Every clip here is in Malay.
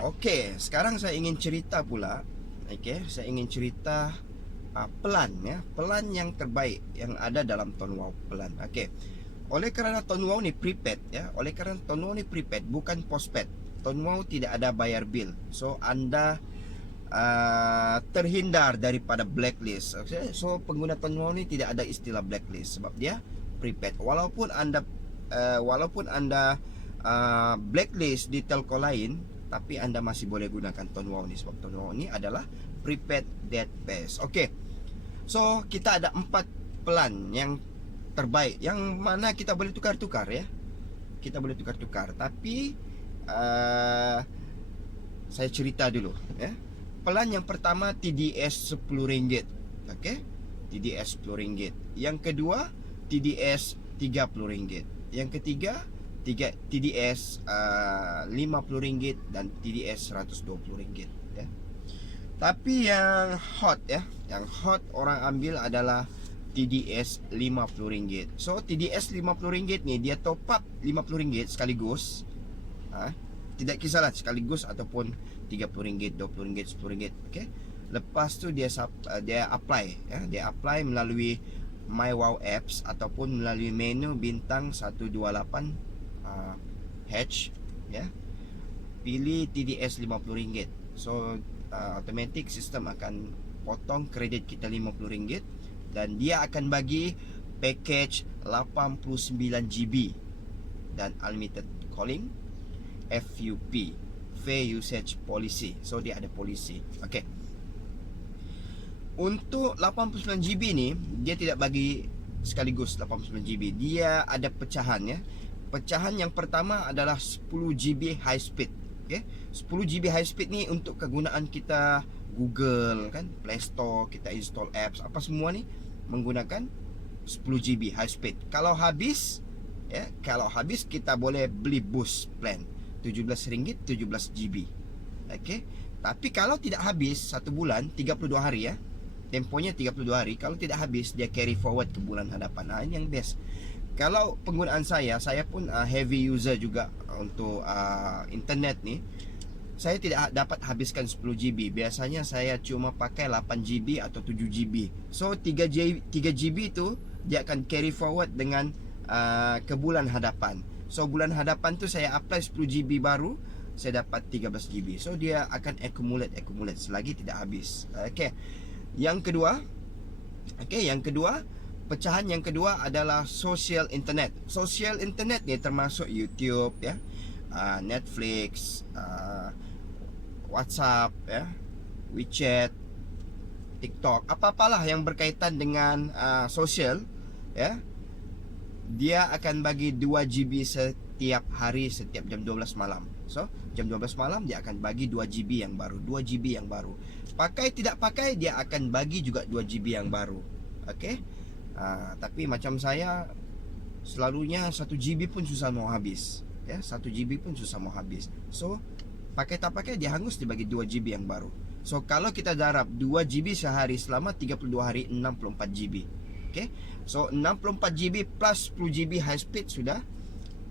Okey, sekarang saya ingin cerita pula. Okey, saya ingin cerita pelan ya, pelan yang terbaik yang ada dalam Tone Wow pelan. Okey. Oleh kerana Tone Wow ni prepaid ya, oleh kerana Tone Wow ni prepaid bukan postpaid. Tone Wow tidak ada bayar bil. So anda terhindar daripada blacklist. Okay? So pengguna Tone Wow ni tidak ada istilah blacklist sebab dia prepaid. Walaupun anda blacklist di telco lain, tapi anda masih boleh gunakan Tone Wow ni sebab Tone Wow ni adalah prepaid dead pass. Okey. So kita ada 4 pelan yang terbaik yang mana kita boleh tukar-tukar ya. Kita boleh tukar-tukar, tapi saya cerita dulu ya. Pelan yang pertama TDS RM10. Okey. TDS RM10. Yang kedua TDS RM30. Yang ketiga TDS RM50 dan TDS RM120 ya. Tapi yang hot ya, yang hot orang ambil adalah TDS RM50. So TDS RM50 ni dia top up RM50 sekaligus. Tidak kisahlah sekaligus ataupun RM30, RM20, RM10. Okey. Lepas tu dia apply ya, dia apply melalui My Wow apps ataupun melalui menu bintang 128 H ya. Pilih TDS RM50. So automatic sistem akan potong kredit kita RM50 dan dia akan bagi package 89GB dan unlimited calling, FUP, Fair Usage Policy. So dia ada polisi. Okey. Untuk 89GB ni dia tidak bagi sekaligus 89GB. Dia ada pecahan ya. Pecahan yang pertama adalah 10GB high speed. Okey. 10GB high speed ni untuk kegunaan kita Google kan, Play Store, kita install apps apa semua ni menggunakan 10GB high speed. Kalau habis ya, kalau habis kita boleh beli boost plan RM17, 17GB. Okey. Tapi kalau tidak habis 1 bulan 32 hari ya. Temponya 32 hari. Kalau tidak habis dia carry forward ke bulan hadapan. Ini yang best. Kalau penggunaan saya pun heavy user juga untuk internet ni. Saya tidak dapat habiskan 10GB. Biasanya saya cuma pakai 8GB atau 7GB. So 3GB tu dia akan carry forward dengan ke bulan hadapan. So bulan hadapan tu saya apply 10GB baru, saya dapat 13GB. So dia akan accumulate selagi tidak habis. Okey. Yang kedua, pecahan yang kedua adalah social internet. Social internet ni termasuk YouTube ya, Netflix, WhatsApp ya, WeChat, TikTok, apa-apalah yang berkaitan dengan sosial ya. Dia akan bagi 2GB setiap hari, setiap jam 12 malam. So jam 12 malam dia akan bagi 2GB yang baru, 2GB yang baru. Pakai tidak pakai dia akan bagi juga 2GB yang baru. Okey. Tapi macam saya selalunya 1GB pun susah mau habis ya, 1GB pun susah mau habis. So pakai tak pakai dia hangus dia bagi 2GB yang baru. So kalau kita darab 2GB sehari selama 32 hari, 64GB. Okay. So 64GB plus 10GB high speed sudah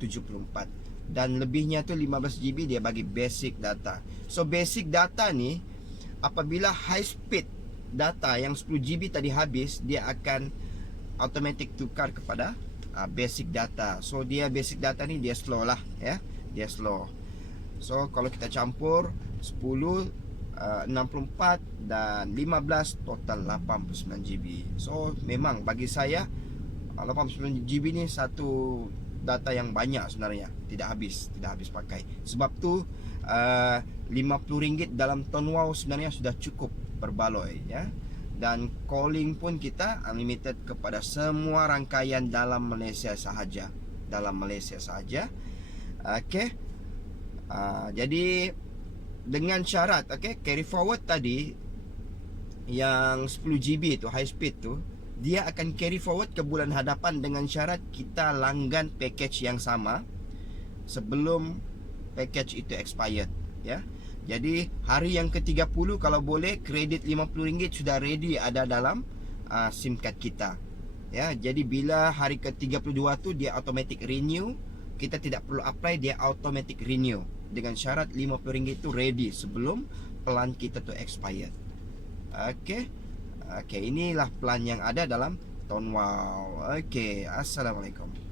74. Dan lebihnya tu 15GB dia bagi basic data. So basic data ni apabila high speed data yang 10GB tadi habis, dia akan automatic tukar kepada basic data. So dia basic data ni dia slow lah ya. Dia slow. So kalau kita campur 10, 64 dan 15, total 89GB. So memang bagi saya 89GB ni satu data yang banyak sebenarnya. Tidak habis pakai. Sebab tu RM50 dalam Tone Wow sebenarnya sudah cukup berbaloi ya. Dan calling pun kita unlimited kepada semua rangkaian dalam Malaysia sahaja. Okey. Jadi dengan syarat carry forward tadi yang 10GB tu high speed tu, dia akan carry forward ke bulan hadapan dengan syarat kita langgan package yang sama sebelum package itu expired ya. Jadi hari yang ke-30 kalau boleh kredit RM50 sudah ready ada dalam SIM card kita ya. Jadi bila hari ke-32 tu dia automatic renew, kita tidak perlu apply, dia automatic renew dengan syarat RM50 tu ready sebelum plan kita tu expired. Okey. Okey, inilah plan yang ada dalam Tonwow. Okey, assalamualaikum.